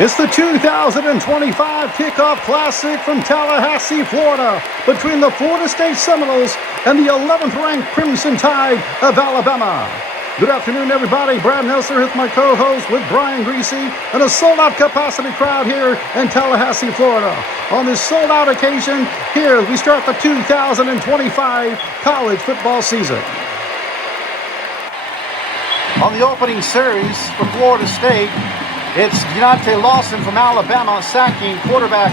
It's the 2025 Kickoff Classic from Tallahassee, Florida, between the Florida State Seminoles and the 11th-ranked Crimson Tide of Alabama. Good afternoon, everybody. Brad Nelson with my co-host with Bryan Greasy and a sold-out capacity crowd here in Tallahassee, Florida. On this sold-out occasion, here we start the 2025 college football season. On the opening series for Florida State, it's Deontay Lawson from Alabama sacking quarterback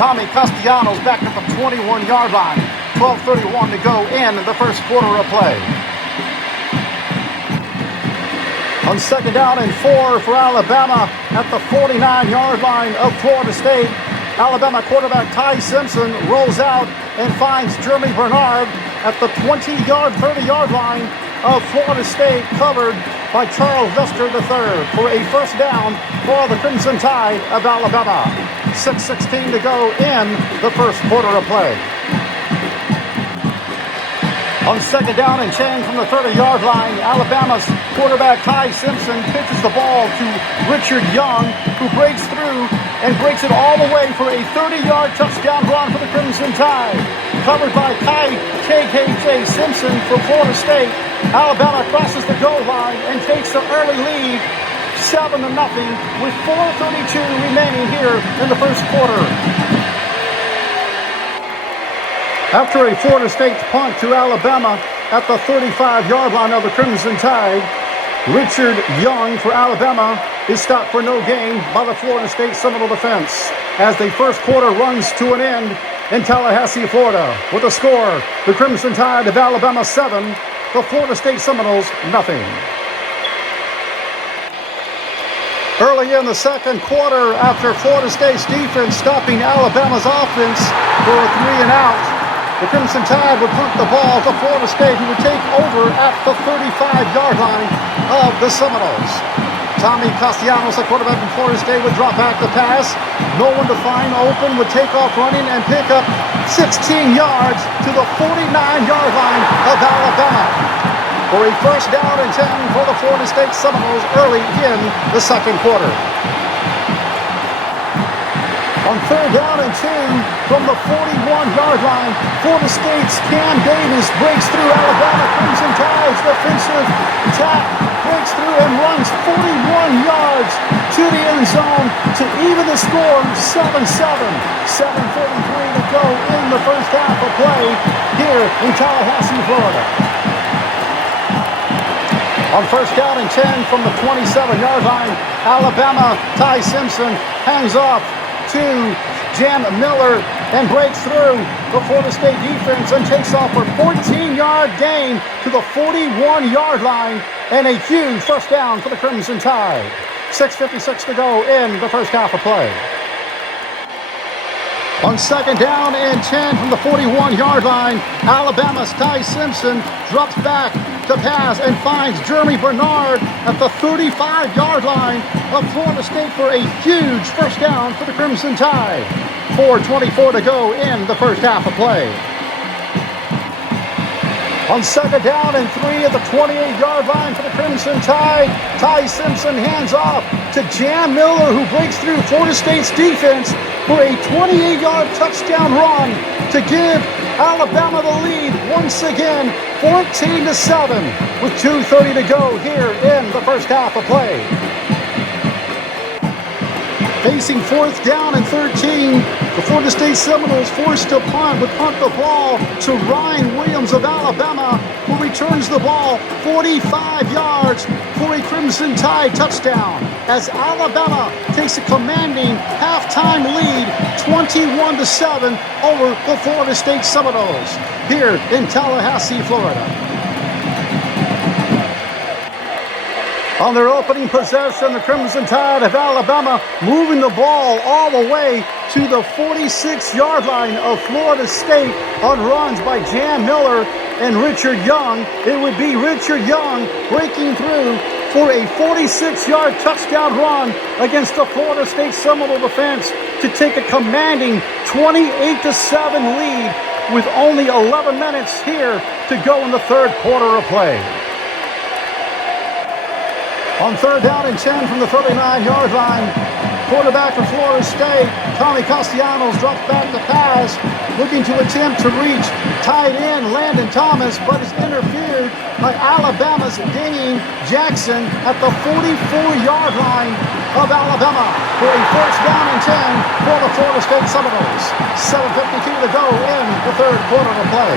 Tommy Castellanos back at the 21-yard line. 12:31 to go in the first quarter of play. On second down and 4 for Alabama at the 49-yard line of Florida State, Alabama quarterback Ty Simpson rolls out and finds Jeremy Bernard at the 30-yard line of Florida State, covered by Charles Lester III for a first down for the Crimson Tide of Alabama. 6:16 to go in the first quarter of play. On second down and 10 from the 30-yard line, Alabama's quarterback Ty Simpson pitches the ball to Richard Young, who breaks through and breaks it all the way for a 30-yard touchdown run for the Crimson Tide. Covered by KJ Simpson for Florida State, Alabama crosses the goal line and takes the early lead, 7-0, with 4:32 remaining here in the first quarter. After a Florida State punt to Alabama at the 35-yard line of the Crimson Tide, Richard Young for Alabama is stopped for no gain by the Florida State Seminole defense as the first quarter runs to an end in Tallahassee, Florida. With a score, the Crimson Tide of Alabama 7, the Florida State Seminoles nothing. Early in the second quarter, after Florida State's defense stopping Alabama's offense for a 3-and-out, the Crimson Tide would punt the ball to Florida State, who would take over at the 35-yard line of the Seminoles. Tommy Castellanos, the quarterback from Florida State, would drop back the pass. No one to find open, would take off running and pick up 16 yards to the 49-yard line of Alabama for a first down and 10 for the Florida State Seminoles early in the second quarter. On third down and 2 from the 41-yard line, Florida State's Cam Davis breaks through Alabama Crimson Tide's defensive attack, breaks through and runs 41 yards to the end zone to even the score 7-7. 7:43 to go in the first half of play here in Tallahassee, Florida. On first down and 10 from the 27-yard line, Alabama Ty Simpson hands off to Jam Miller and breaks through the Florida State defense and takes off for a 14-yard gain to the 41-yard line and a huge first down for the Crimson Tide. 6:56 to go in the first half of play. On second down and 10 from the 41-yard line, Alabama's Ty Simpson drops back to pass and finds Jeremy Bernard at the 35-yard line of Florida State for a huge first down for the Crimson Tide. 4:24 to go in the first half of play. On second down and 3 at the 28-yard line for the Crimson Tide, Ty Simpson hands off to Jam Miller, who breaks through Florida State's defense for a 28-yard touchdown run to give Alabama the lead once again, 14-7, with 2:30 to go here in the first half of play. Facing fourth down and 13, the Florida State Seminoles forced to punt, would punt the ball to Ryan Williams of Alabama, who returns the ball 45 yards for a Crimson Tide touchdown, as Alabama takes a commanding halftime lead 21-7 over the Florida State Seminoles here in Tallahassee, Florida. On their opening possession, the Crimson Tide of Alabama moving the ball all the way to the 46-yard line of Florida State on runs by Jam Miller and Richard Young. It would be Richard Young breaking through for a 46-yard touchdown run against the Florida State Seminole defense to take a commanding 28-7 lead with only 11 minutes here to go in the third quarter of play. On third down and 10 from the 39-yard line, quarterback for Florida State, Tommy Castellanos, drops back to pass, looking to attempt to reach tight end Landon Thomas, but is interfered by Alabama's Dane Jackson at the 44-yard line of Alabama for a first down and 10 for the Florida State Seminoles. 7:52 to go in the third quarter of play.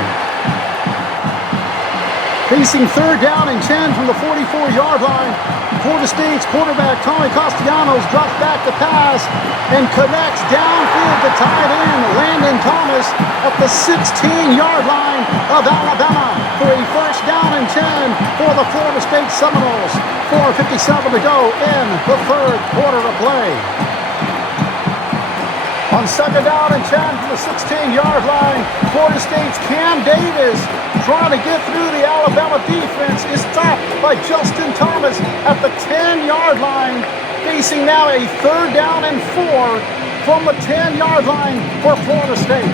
Facing third down and 10 from the 44-yard line, Florida State's quarterback Tommy Castellanos drops back to pass and connects downfield to tight end Landon Thomas at the 16-yard line of Alabama for a first down and 10 for the Florida State Seminoles. 4:57 to go in the third quarter of play. On second down and 10 from the 16-yard line, Florida State's Cam Davis, trying to get through the Alabama defense, is stopped by Justin Thomas at the 10-yard line, facing now a third down and 4 from the 10-yard line for Florida State.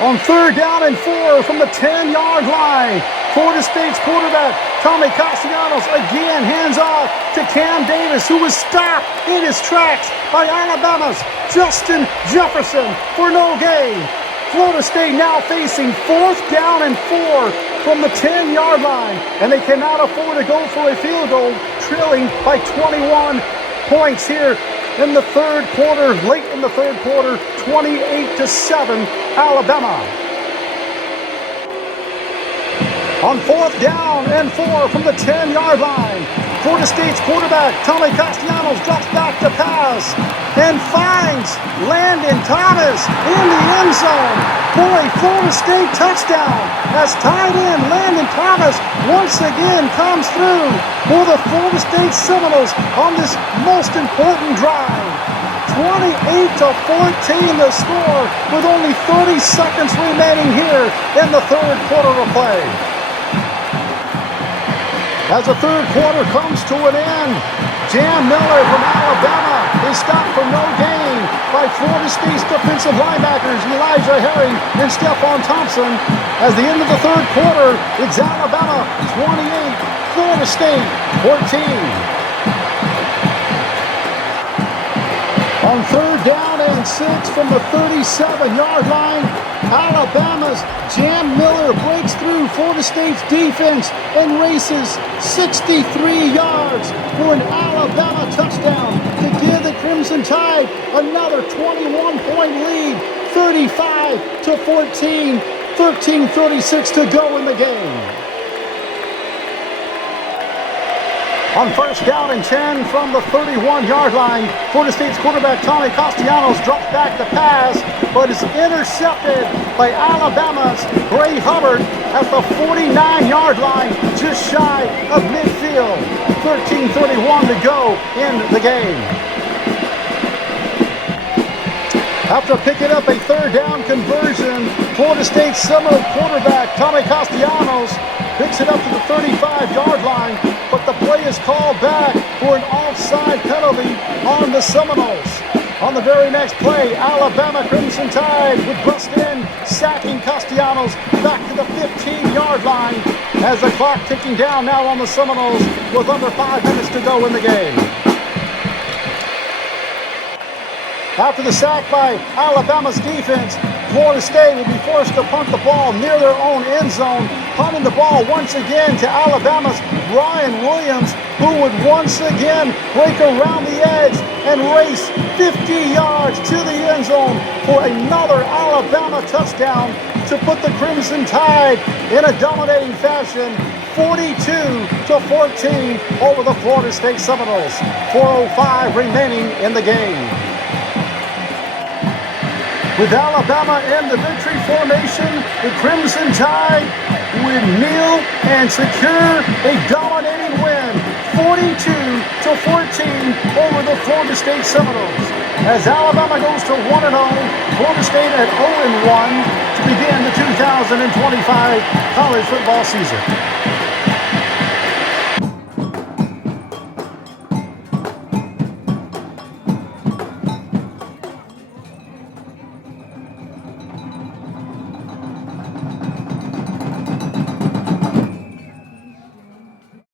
On third down and 4 from the 10-yard line, Florida State's quarterback Tommy Castellanos again hands off to Cam Davis, who was stopped in his tracks by Alabama's Justin Jefferson for no gain. Florida State now facing fourth down and 4 from the 10-yard line, and they cannot afford to go for a field goal, trailing by 21 points here in the third quarter, late in the third quarter, 28-7, Alabama. On fourth down and 4 from the 10-yard line, Florida State's quarterback Tommy Castellanos drops back to pass and finds Landon Thomas in the end zone for a Florida State touchdown as tight end Landon Thomas once again comes through for the Florida State Seminoles on this most important drive. 28-14 the score with only 30 seconds remaining here in the third quarter of play. As the third quarter comes to an end, Jam Miller from Alabama is stopped for no gain by Florida State's defensive linebackers Elijah Herring and Stephon Thompson. As the end of the third quarter, it's Alabama 28, Florida State 14. On third down and 6 from the 37-yard line, Alabama's Jam Miller breaks through Florida State's defense and races 63 yards for an Alabama touchdown to give the Crimson Tide another 21-point lead, 35-14, 13:36 to go in the game. On first down and 10 from the 31-yard line, Florida State's quarterback Tommy Castellanos drops back to pass, but is intercepted by Alabama's Bray Hubbard at the 49-yard line, just shy of midfield. 13:31 to go in the game. After picking up a third down conversion, Florida State Seminole quarterback Tommy Castellanos picks it up to the 35-yard line, but the play is called back for an offside penalty on the Seminoles. On the very next play, Alabama Crimson Tide would bust in, sacking Castellanos back to the 15-yard line as the clock ticking down now on the Seminoles with under 5 minutes to go in the game. After the sack by Alabama's defense, Florida State will be forced to punt the ball near their own end zone, punting the ball once again to Alabama's Bryan Williams, who would once again break around the edge and race 50 yards to the end zone for another Alabama touchdown to put the Crimson Tide in a dominating fashion, 42-14 over the Florida State Seminoles. 4:05 remaining in the game. With Alabama in the victory formation, the Crimson Tide would kneel and secure a dominating win, 42-14 over the Florida State Seminoles. As Alabama goes to 1-0, Florida State at 0-1 to begin the 2025 college football season.